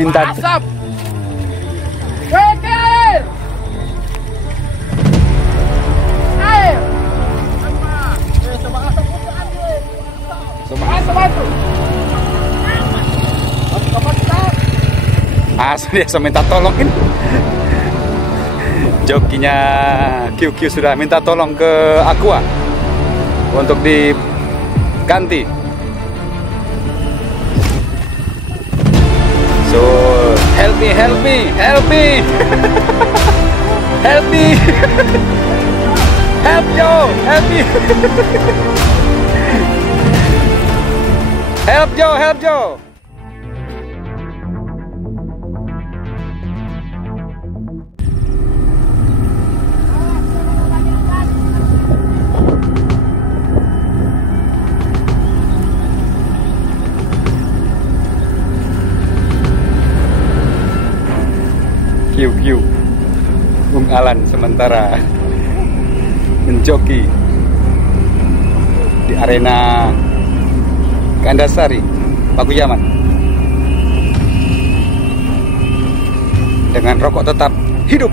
minta asap. Air. Air. Coba asap itu. asli dia minta tolongin. Jokinya QQ sudah minta tolong ke Aqua untuk diganti. So help me, help me, help me, help me, help Joe, help me, help Joe, help Joe. QQ Bung Alan sementara menjoki di arena Gandasari Pakuyaman dengan rokok tetap hidup.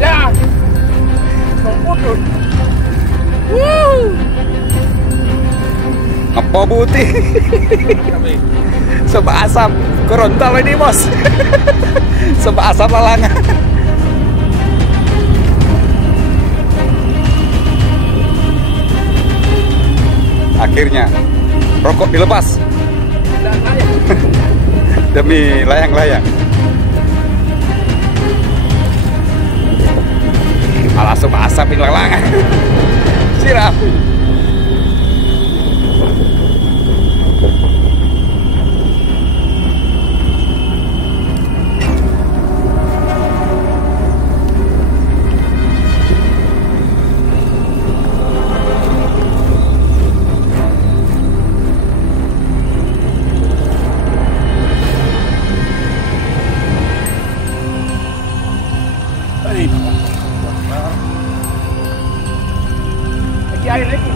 Ya. Apa putih? Sebab asap Gorontalo ini bos. Sebab asap lalangan. Akhirnya rokok dilepas demi layang-layang. Alah sebab asap ini lalangan. Siram. Lagi air lagi.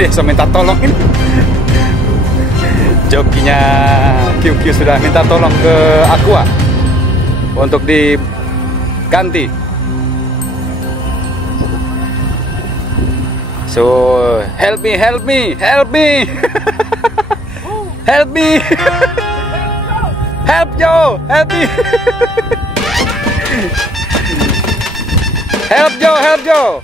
Dia minta tolongin. Jokinya QQ sudah minta tolong ke Aqua untuk diganti. So help me, help me, help me, help me, help Joe, help me, help Joe, help Joe.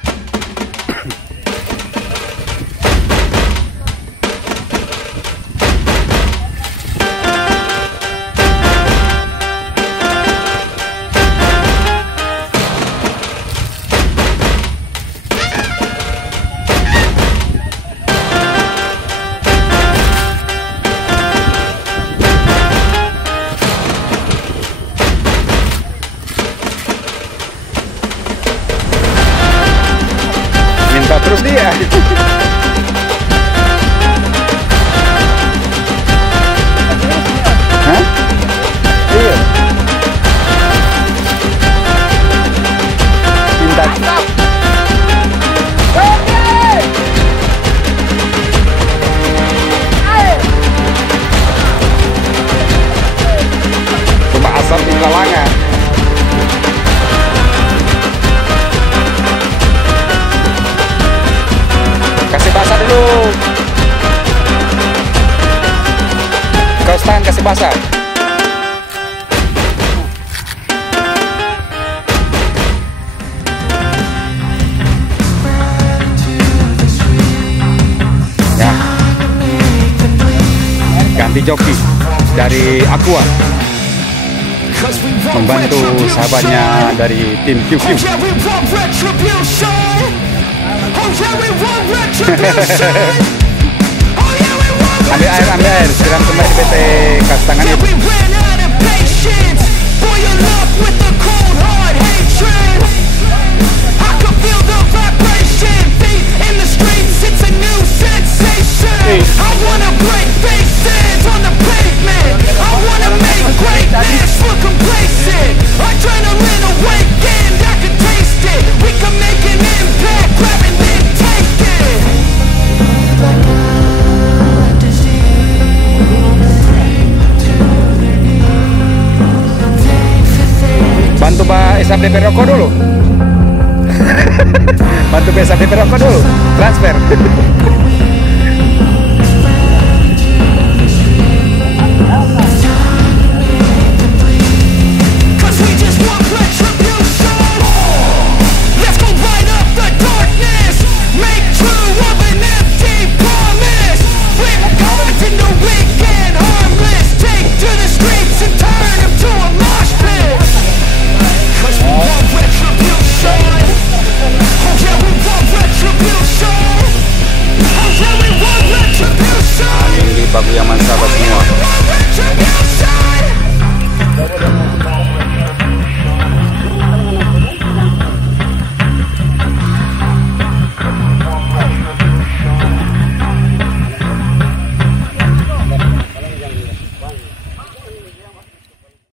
Terus dia. Hah? Iya. Minta. Cuma asap di lalangan. basah. Ya. Ganti joki dari Aqua. Membantu sahabatnya dari tim QQ. Ambil air, siram kembali PT Kastangan itu. Bantu Pak SAPDP rokok dulu. Bantu Pak SAPDP rokok dulu. Transfer.